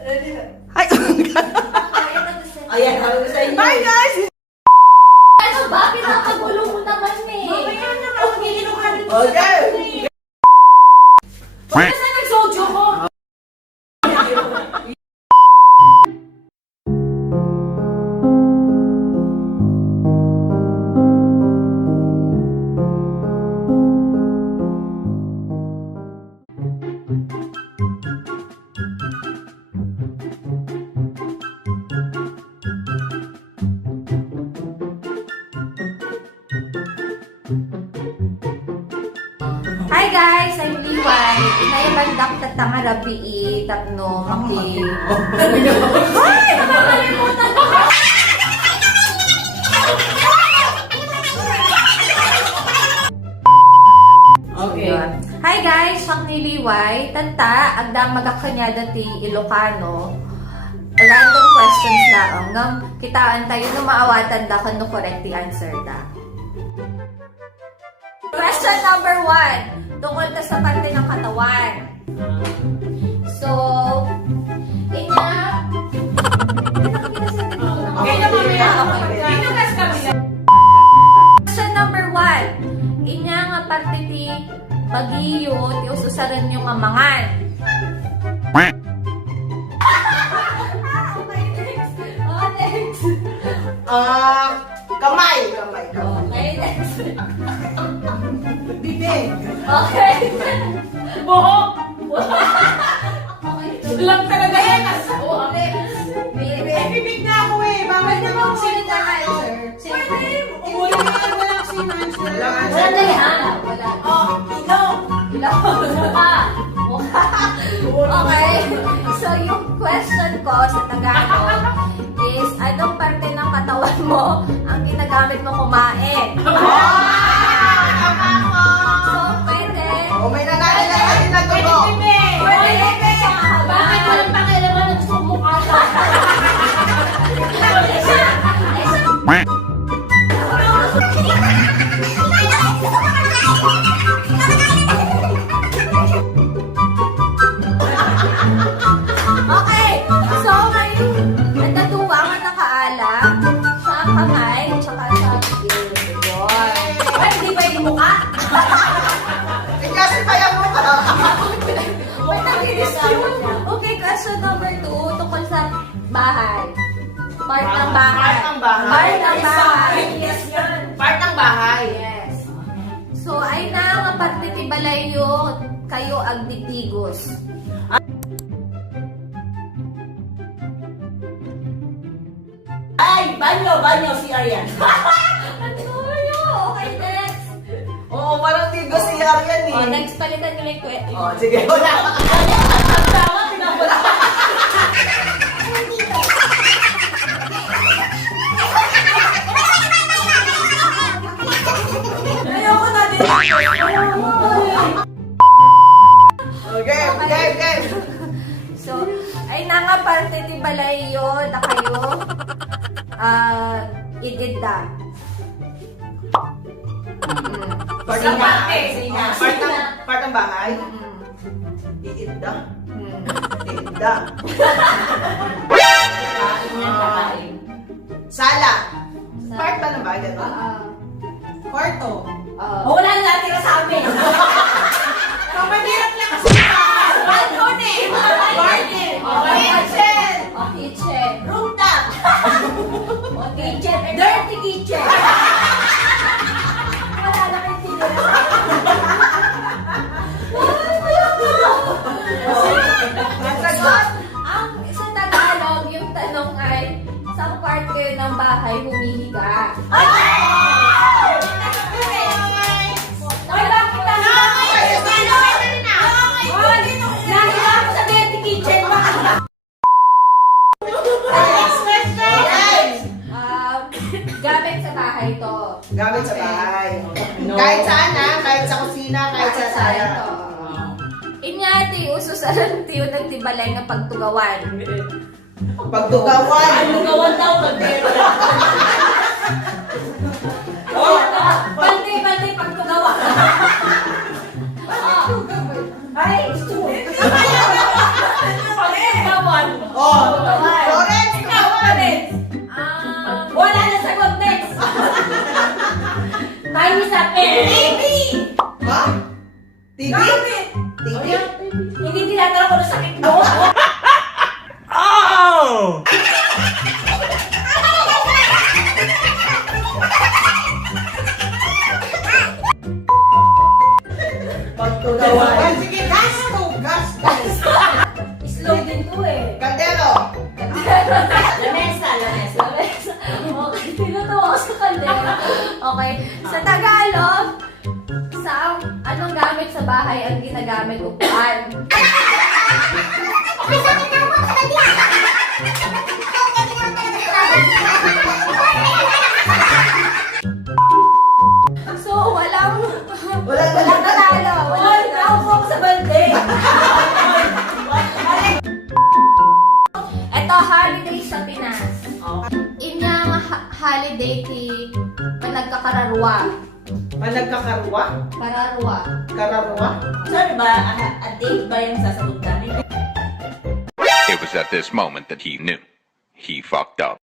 Hi! Ayan, sabi ko sa inyo. Hi guys! Ano ba? Pinakagulo mo naman eh. Mamaya na nga, mag-iinuman dito sa Okay. tayo eh. Bakit na nag-sojo ko? Hi guys, I'm Liwan. Inayabandak tatanga rabi tapno maki. Ay, nakakalimutan ko. Okay. Hi guys, sak ni Liway. Tanta, agda magakanyada ti Ilocano. Random questions lang. Ngam, kitaan tayo no maawatan da kung no correct the answer da. Question number 1. Tungkol ta sa parte ng katawan. So, inya... Okay na mamaya. Okay. Dito kas kami. Question number 1. Inya nga parte ti pagiyo ti ususaran yung amangan. Okay, next. Oh, next. Kamay! Okay, next. Bibig! Okay. Buhok. Okay. Lang talaga yan. Next. Eh, bibig na ako eh. Bawal na ako Sino ka answer? Pwede. Wala kasi na answer. Wala na yan. Wala. Oh, ilong. Mukha. Okay. So, yung question ko sa Tagalog is, anong parte ng katawan mo ang ginagamit mo kumain? So, pwede. O may nanay na dugo! Pwede. Bakit walang pakialaman ng gusto mo mukha Okay. So, ngayon, ang natuwa nga nakaalam sa kamay, tsaka sa bibig. Yun. Ay, hindi ba yung mukha? Eh kasi kaya mo ka! May nakinis yun. Okay, question number 2, tungkol sa bahay. Part ng bahay. Part ng bahay. Part ng bahay. Yes, yan. Part ng bahay. Yes. So, ay na nga parte ti balayo kayo agditigos. Ay, banyo si Arian. Okay, next. Oo, parang tigo si Arian eh. Oh, next palitan ko lang yung kwento. Oh, sige. Wala. Tama, pinapala. Ayoko na din. Okay. So, ay na nga parte ti balayo na kayo idida. Part Sa ng parte. bahay. Sina. Part ng bahay. Iinda. Iinda. Sala. Part ba ng bahay? Gano'n? Kwarto. Oh, Wala na natira sa amin. Kapag-hirap lang kasi pa. Balcon eh. Garden. Kitchen. kitchen. Rooftop. Kitchen. Dirty kitchen. Wala na kayo tinira. Ang sa Tagalog, yung tanong ay, sa part kayo ng bahay humihiga? Ay, bakit na? Nahiya ako sa dirty kitchen. Next question. Gamit sa bahay to. Gamit sa bahay. No. Kahit saan ha? Kahit sa kusina, kahit sa sala. to. Inyati, uso sa rantiyo ng tibalay ng pagtugawan. Pagtugawan. Ano gawan daw ka din? Balti, pagtugawan. Ay, gusto mo. Pagtugawan. Oh, Florence, Ikaw, Florence. Wala na sagot next. Tayo sa TV. Ha? TV? Bakit? TV? Hindi tinatanong ko na sakit mo. Pagtugawan. Sige, gasto, gasto. Slow din to eh. Kaldero. Lamesa. Okay, tinutuwa ko sa kaldero. Okay, sa Tagalog, sa anong gamit sa bahay ang ginagamit upuan? So, walang nanalo. Oy, naupo ko sa balde. Ito, holiday sa Pinas. Inyang holiday ti panagkakararwa. Managkakarwa? Kararwa. Kararwa? Sorry ba, a date ba yung sasagot namin? It was at this moment that he knew. He fucked up.